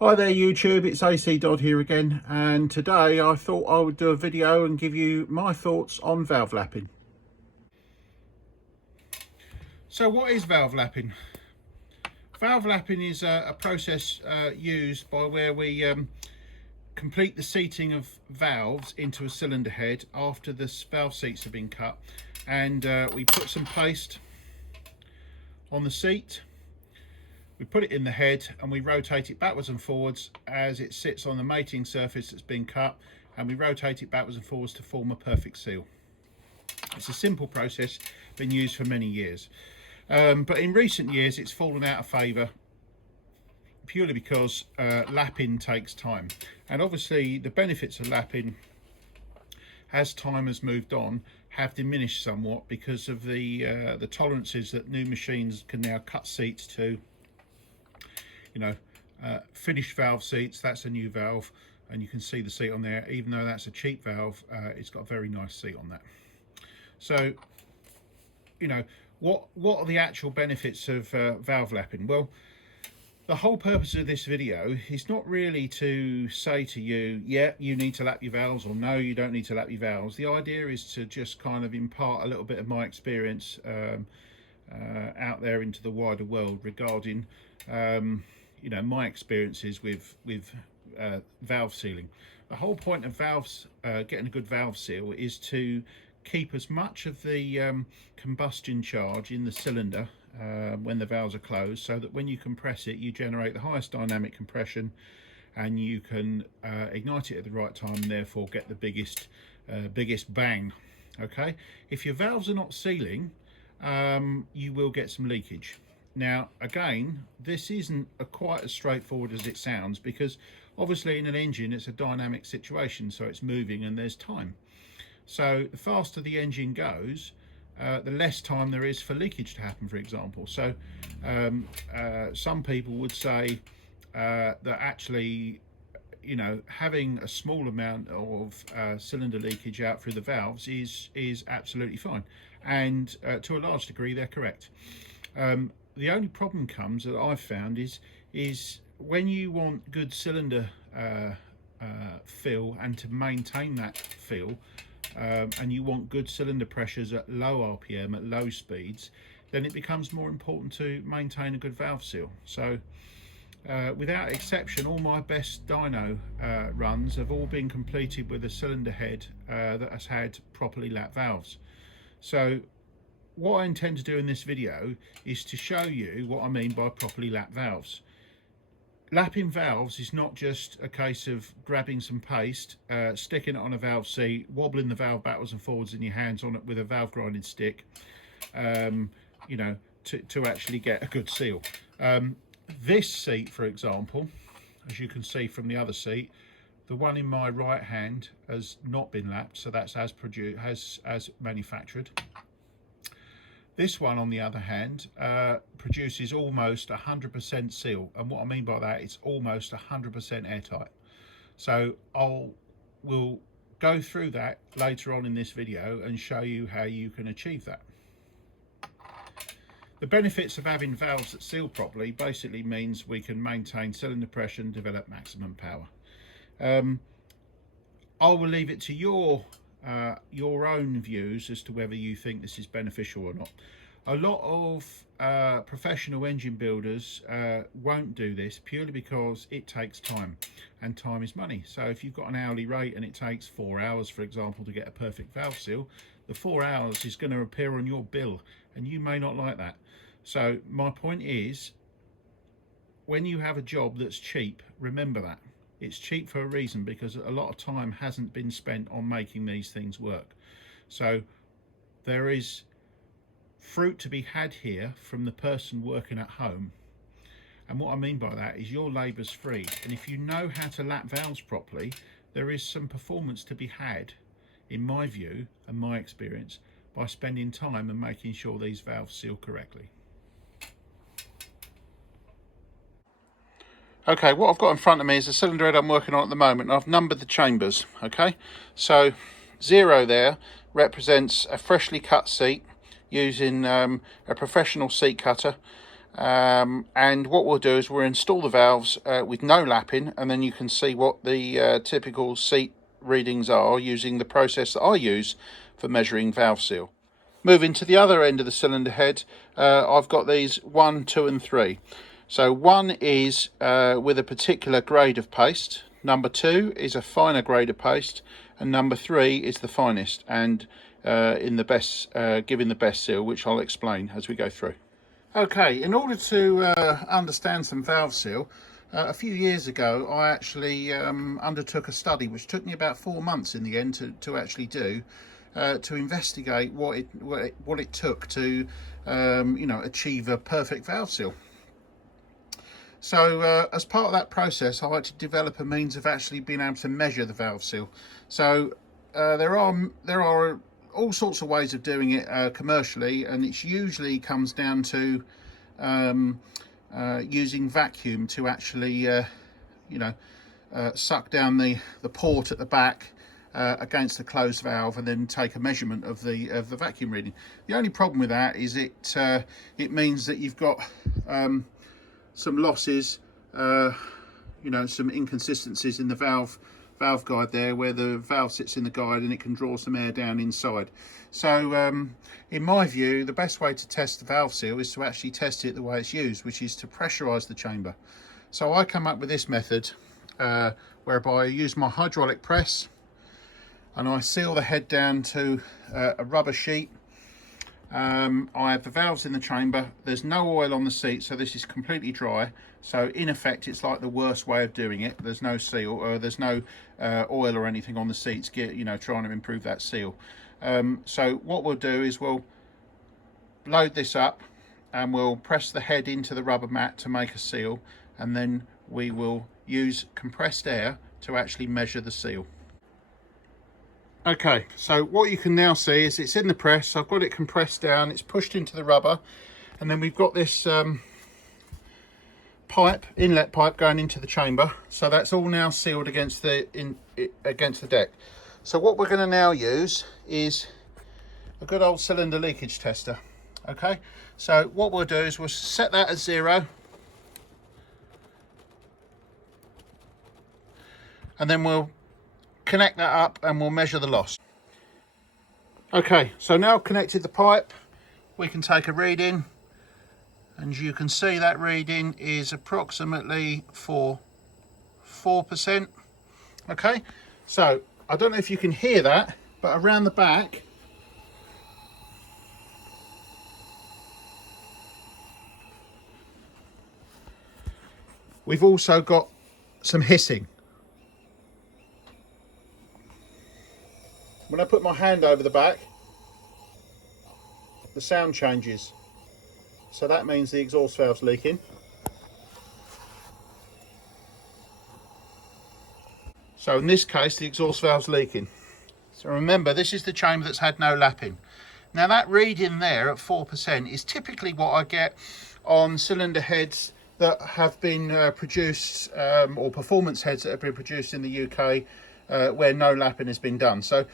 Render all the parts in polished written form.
Hi there YouTube, it's AC Dodd here again, and today I thought I would do a video and give you my thoughts on valve lapping. So what is valve lapping? Valve lapping is a process used by where we complete the seating of valves into a cylinder head after the valve seats have been cut, and we put some paste on the seat. We put it in the head and we rotate it backwards and forwards as it sits on the mating surface that's been cut, and we rotate it backwards and forwards to form a perfect seal. It's a simple process, been used for many years, but in recent years it's fallen out of favour purely because lapping takes time, and obviously the benefits of lapping as time has moved on have diminished somewhat because of the tolerances that new machines can now cut seats to. Finished valve seats, that's a new valve, and you can see the seat on there. Even though that's a cheap valve, it's got a very nice seat on that. So what are the actual benefits of valve lapping? Well, the whole purpose of this video is not really to say to you, yeah, you need to lap your valves, or no, you don't need to lap your valves. The idea is to just kind of impart a little bit of my experience out there into the wider world regarding my experiences with valve sealing. The whole point of valves, getting a good valve seal, is to keep as much of the combustion charge in the cylinder when the valves are closed, so that when you compress it, you generate the highest dynamic compression, and you can ignite it at the right time, and therefore get the biggest bang. Okay, if your valves are not sealing, you will get some leakage. Now again, this isn't quite as straightforward as it sounds, because obviously in an engine it's a dynamic situation, so it's moving and there's time. So the faster the engine goes, the less time there is for leakage to happen, for example. So some people would say that actually, having a small amount of cylinder leakage out through the valves is absolutely fine, and to a large degree they're correct. The only problem comes that I've found is when you want good cylinder feel, and to maintain that feel, and you want good cylinder pressures at low RPM, at low speeds, then it becomes more important to maintain a good valve seal. So without exception, all my best dyno runs have all been completed with a cylinder head that has had properly lapped valves. So what I intend to do in this video is to show you what I mean by properly lapped valves. Lapping valves is not just a case of grabbing some paste, sticking it on a valve seat, wobbling the valve backwards and forwards in your hands on it with a valve grinding stick, to actually get a good seal. This seat, for example, as you can see from the other seat, the one in my right hand has not been lapped, so that's as manufactured. This one, on the other hand, produces almost 100% seal, and what I mean by that, it's almost 100% airtight. So we'll go through that later on in this video and show you how you can achieve that. The benefits of having valves that seal properly basically means we can maintain cylinder pressure and develop maximum power. I will leave it to your own views as to whether you think this is beneficial or not. A lot of professional engine builders won't do this purely because it takes time, and time is money. So if you've got an hourly rate and it takes 4 hours, for example, to get a perfect valve seal, the 4 hours is going to appear on your bill, and you may not like that. So my point is, when you have a job that's cheap, remember that. It's cheap for a reason, because a lot of time hasn't been spent on making these things work. So there is fruit to be had here from the person working at home. And what I mean by that is your labour's free. And if you know how to lap valves properly, there is some performance to be had, in my view and my experience, by spending time and making sure these valves seal correctly. Okay, what I've got in front of me is the cylinder head I'm working on at the moment. I've numbered the chambers, okay? So 0 there represents a freshly cut seat using a professional seat cutter. And what we'll do is we'll install the valves with no lapping, and then you can see what the typical seat readings are using the process that I use for measuring valve seal. Moving to the other end of the cylinder head, I've got these 1, 2 and 3. So 1 is with a particular grade of paste, number 2 is a finer grade of paste, and number 3 is the finest and in the best, giving the best seal, which I'll explain as we go through. Okay, in order to understand some valve seal, a few years ago I actually undertook a study which took me about 4 months in the end to actually do, to investigate what it took to achieve a perfect valve seal. So as part of that process, I had to develop a means of actually being able to measure the valve seal. So there are all sorts of ways of doing it commercially, and it usually comes down to using vacuum to actually suck down the port at the back against the closed valve, and then take a measurement of the vacuum reading. The only problem with that is it means that you've got some losses, some inconsistencies in the valve guide there, where the valve sits in the guide and it can draw some air down inside. So in my view, the best way to test the valve seal is to actually test it the way it's used, which is to pressurize the chamber. So I come up with this method whereby I use my hydraulic press and I seal the head down to a rubber sheet. I have the valves in the chamber, there's no oil on the seat, so this is completely dry. So in effect it's like the worst way of doing it. There's no seal, or there's no oil or anything on the seats, trying to improve that seal. So what we'll do is we'll load this up and we'll press the head into the rubber mat to make a seal, and then we will use compressed air to actually measure the seal. Okay, so what you can now see is it's in the press. I've got it compressed down, it's pushed into the rubber, and then we've got this inlet pipe going into the chamber. So that's all now sealed against the deck. So what we're going to now use is a good old cylinder leakage tester. Okay, so what we'll do is we'll set that at 0, and then we'll connect that up and we'll measure the loss. Okay, so now I've connected the pipe, we can take a reading, and you can see that reading is approximately 4%. Okay, so I don't know if you can hear that, but around the back we've also got some hissing. When I put my hand over the back, the sound changes. So that means the exhaust valve's leaking. So in this case, the exhaust valve's leaking. So remember, this is the chamber that's had no lapping. Now that reading there at 4% is typically what I get on cylinder heads that have been produced, or performance heads that have been produced in the UK, where no lapping has been done. So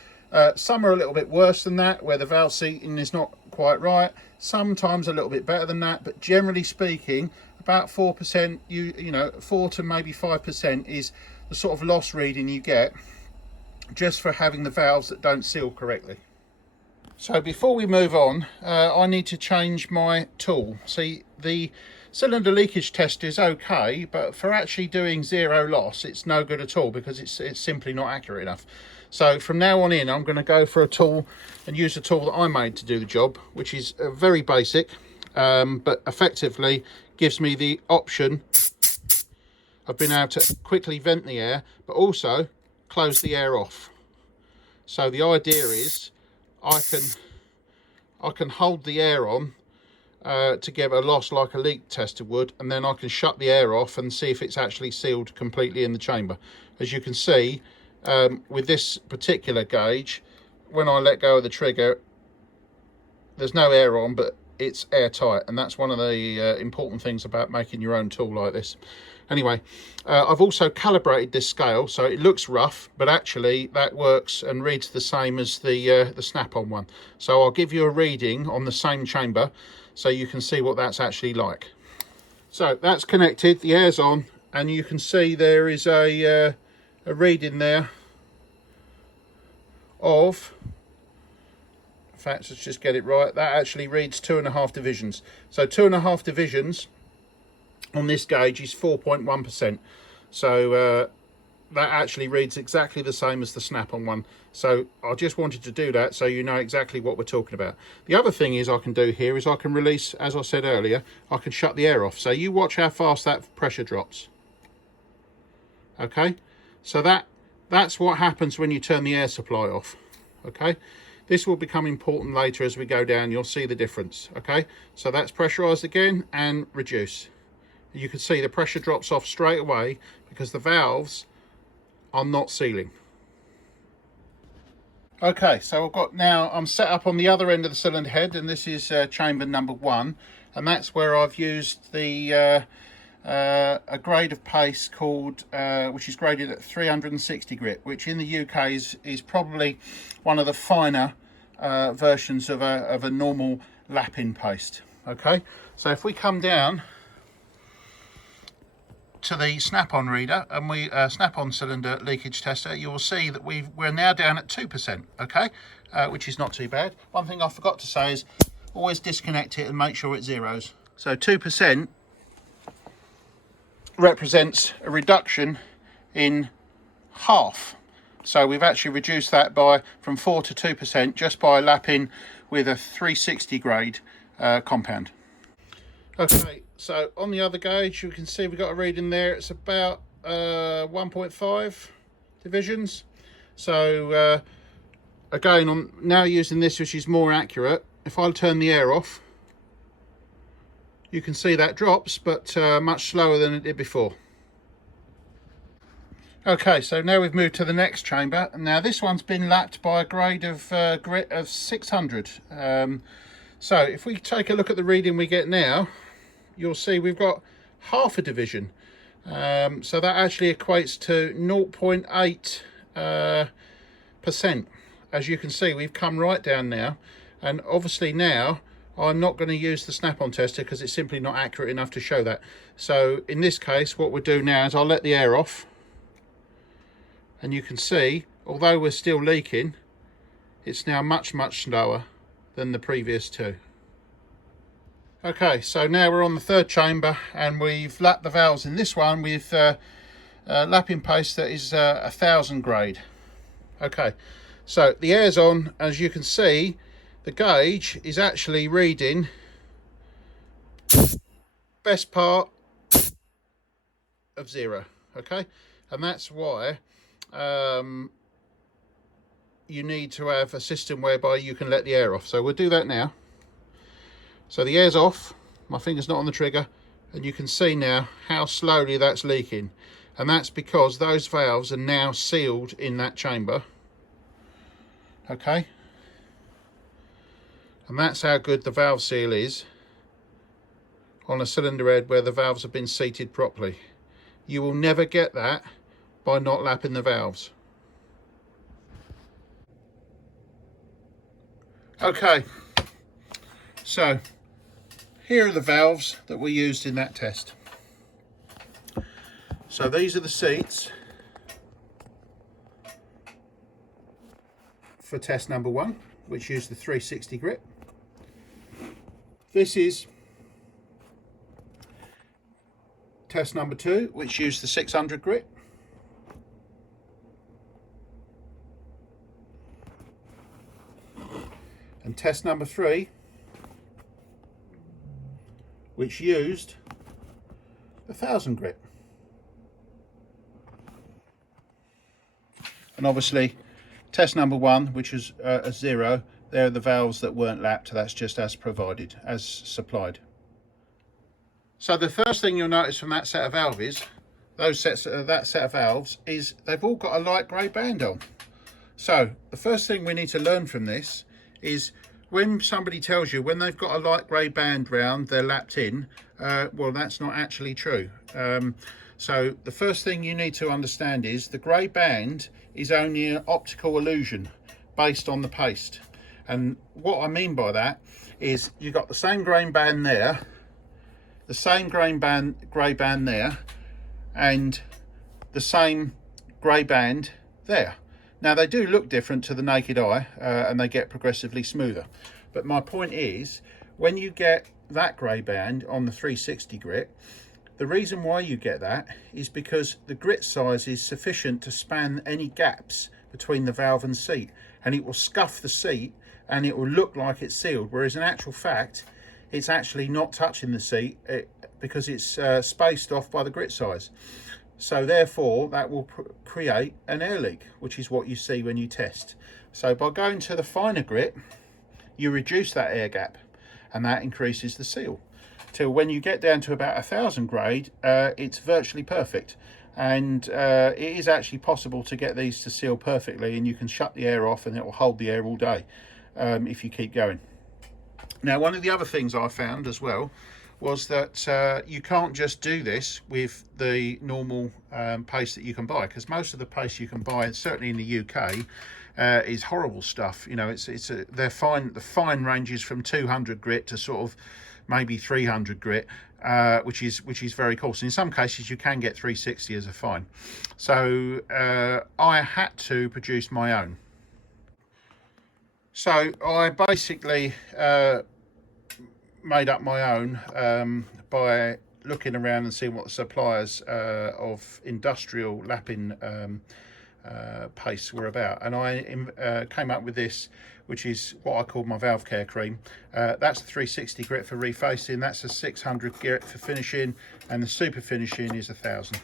some are a little bit worse than that, where the valve seating is not quite right. Sometimes a little bit better than that, but generally speaking, about 4%, 4 to maybe 5% is the sort of loss reading you get just for having the valves that don't seal correctly. So before we move on, I need to change my tool. See, the cylinder leakage test is okay, but for actually doing 0 loss, it's no good at all, because it's simply not accurate enough. So from now on in, I'm going to go for a tool and use a tool that I made to do the job, which is very basic, but effectively gives me the option of being able to quickly vent the air, but also close the air off. So the idea is I can hold the air on to give a loss like a leak tester would, and then I can shut the air off and see if it's actually sealed completely in the chamber. As you can see, with this particular gauge, when I let go of the trigger, there's no air on, but it's airtight, and that's one of the important things about making your own tool like this. Anyway, I've also calibrated this scale, so it looks rough, but actually that works and reads the same as the Snap-on one. So I'll give you a reading on the same chamber so you can see what that's actually like. So that's connected, the air's on, and you can see there is a reading there of, in fact, let's just get it right, that actually reads 2.5 divisions. So 2.5 divisions on this gauge is 4.1%. So that actually reads exactly the same as the Snap-on one. So I just wanted to do that so you know exactly what we're talking about. The other thing is I can do here is I can release, as I said earlier, I can shut the air off. So you watch how fast that pressure drops. Okay, so that's what happens when you turn the air supply off. Okay, this will become important later as we go down. You'll see the difference. Okay, so that's pressurized again and reduce. You can see the pressure drops off straight away because the valves are not sealing. Okay, so I've got now, I'm set up on the other end of the cylinder head, and this is chamber number 1, and that's where I've used the a grade of paste called which is graded at 360 grit, which in the UK is probably one of the finer versions of a normal lap-in paste. Okay, so if we come down to the Snap-on reader and we Snap-on cylinder leakage tester, you will see that we're now down at 2%. Okay, which is not too bad. One thing I forgot to say is always disconnect it and make sure it zeros. So 2% represents a reduction in half. So we've actually reduced that from 4 to 2% just by lapping with a 360 grade compound. Okay, so on the other gauge you can see we've got a reading there. It's about 1.5 divisions. So again, I'm now using this, which is more accurate. If I turn the air off, you can see that drops, but much slower than it did before. Okay, so now we've moved to the next chamber. Now this one's been lapped by a grade of grit of 600. So if we take a look at the reading we get now, you'll see we've got half a division. So that actually equates to 0.8%. As you can see, we've come right down now, and obviously now I'm not going to use the Snap-on tester because it's simply not accurate enough to show that. So in this case, what we'll do now is I'll let the air off, and you can see, although we're still leaking, it's now much slower than the previous two. Okay, so now we're on the third chamber, and we've lapped the valves in this one with lapping paste that is 1000 grade. Okay, so the air's on. As you can see, the gauge is actually reading best part of 0. Okay, and that's why you need to have a system whereby you can let the air off. So we'll do that now. So the air's off, my finger's not on the trigger, and you can see now how slowly that's leaking, and that's because those valves are now sealed in that chamber. Okay, and that's how good the valve seal is on a cylinder head where the valves have been seated properly. You will never get that by not lapping the valves. Okay, so here are the valves that we used in that test. So these are the seats for test number 1, which used the 360 grit. This is test number 2, which used the 600 grit. And test number 3, which used the 1000 grit. And obviously test number 1, which was a 0, there are the valves that weren't lapped. That's just as provided, as supplied. So the first thing you'll notice from that set of valves is that set of valves is they've all got a light grey band on. So the first thing we need to learn from this is when somebody tells you when they've got a light grey band round, they're lapped in, well, that's not actually true. So the first thing you need to understand is the grey band is only an optical illusion based on the paste. And what I mean by that is you've got the same grain band there, the same grey band there and the same grey band there. Now they do look different to the naked eye, and they get progressively smoother. But my point is, when you get that grey band on the 360 grit, the reason why you get that is because the grit size is sufficient to span any gaps between the valve and seat, and it will scuff the seat and it will look like it's sealed, whereas in actual fact it's actually not touching the seat because it's spaced off by the grit size. So therefore that will create an air leak, which is what you see when you test. So by going to the finer grit, you reduce that air gap, and that increases the seal till when you get down to about 1000 grade, it's virtually perfect. And it is actually possible to get these to seal perfectly, and you can shut the air off and it will hold the air all day if you keep going. Now, one of the other things I found as well was that you can't just do this with the normal paste that you can buy, because most of the paste you can buy, certainly in the UK, is horrible stuff. You know, they're fine. The fine ranges from 200 grit to sort of maybe 300 grit, which is very coarse. In some cases you can get 360 as a fine. So I had to produce my own. So I basically made up my own by looking around and seeing what the suppliers of industrial lapping pastes were about, and I came up with this, which is what I call my valve care cream. That's a 360 grit for refacing, that's a 600 grit for finishing, and the super finishing is 1000.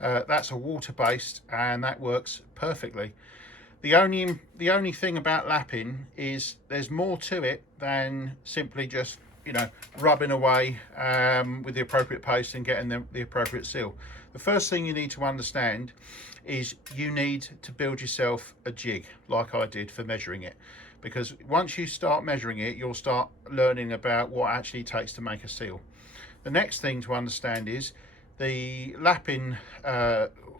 That's a water based, and that works perfectly. The only thing about lapping is there's more to it than simply just, you know, rubbing away with the appropriate paste and getting the appropriate seal. The first thing you need to understand is you need to build yourself a jig, like I did for measuring it, because once you start measuring it, you'll start learning about what actually takes to make a seal. The next thing to understand is the lapping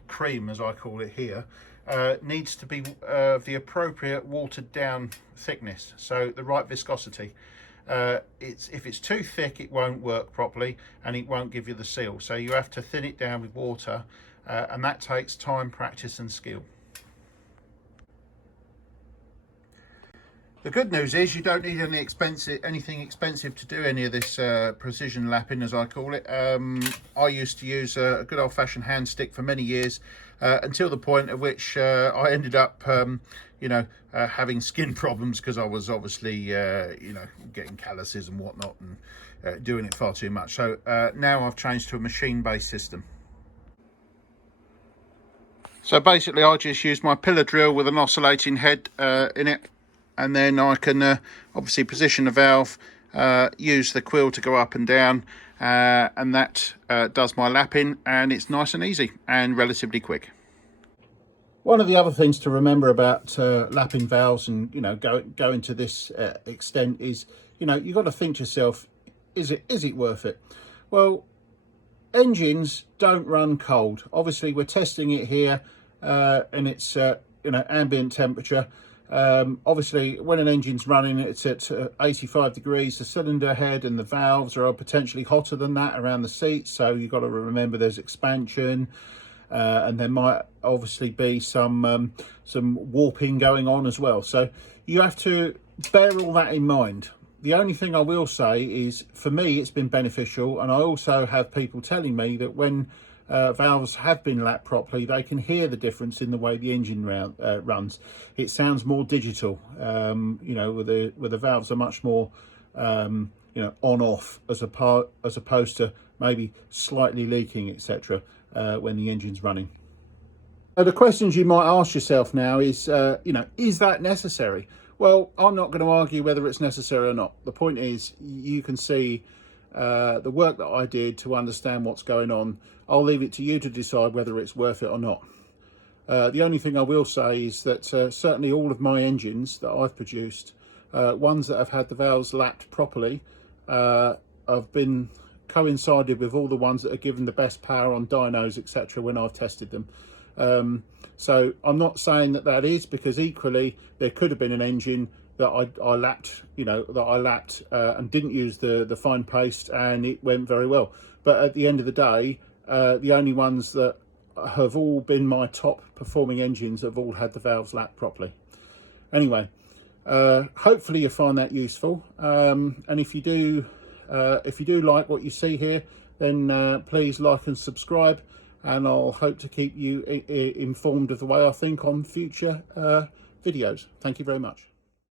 cream, as I call it here, needs to be the appropriate watered down thickness, so the right viscosity. If it's too thick, it won't work properly and it won't give you the seal. So you have to thin it down with water, and that takes time, practice and skill. The good news is you don't need anything expensive to do any of this precision lapping, as I call it. I used to use a good old-fashioned hand stick for many years, until the point at which I ended up having skin problems, because I was obviously getting calluses and whatnot, and doing it far too much. So now I've changed to a machine-based system. So basically I just use my pillar drill with an oscillating head in it, and then I can obviously position the valve, use the quill to go up and down, and that does my lapping, and it's nice and easy and relatively quick. One of the other things to remember about lapping valves, and going to this extent, is you've got to think to yourself, is it worth it? Well, engines don't run cold. Obviously we're testing it here and it's ambient temperature. Obviously when an engine's running, it's at 85 degrees. The cylinder head and the valves are potentially hotter than that around the seats, so you've got to remember there's expansion, and there might obviously be some warping going on as well. So you have to bear all that in mind. The only thing I will say is, for me, it's been beneficial, and I also have people telling me that when valves have been lapped properly, they can hear the difference in the way the engine runs. It sounds more digital, where the valves are much more, on-off, as opposed to maybe slightly leaking, etc., when the engine's running. So the questions you might ask yourself now is, is that necessary? Well, I'm not going to argue whether it's necessary or not. The point is, you can see the work that I did to understand what's going on. I'll leave it to you to decide whether it's worth it or not. The only thing I will say is that certainly all of my engines that I've produced, ones that have had the valves lapped properly, have been coincided with all the ones that are given the best power on dynos, etc., when I've tested them. So I'm not saying that is, because equally there could have been an engine that I lapped, and didn't use the fine paste, and it went very well. But at the end of the day, the only ones that have all been my top performing engines have all had the valves lapped properly. Anyway, hopefully you find that useful, and if you do like what you see here, then please like and subscribe, and I'll hope to keep you informed of the way I think on future videos. Thank you very much.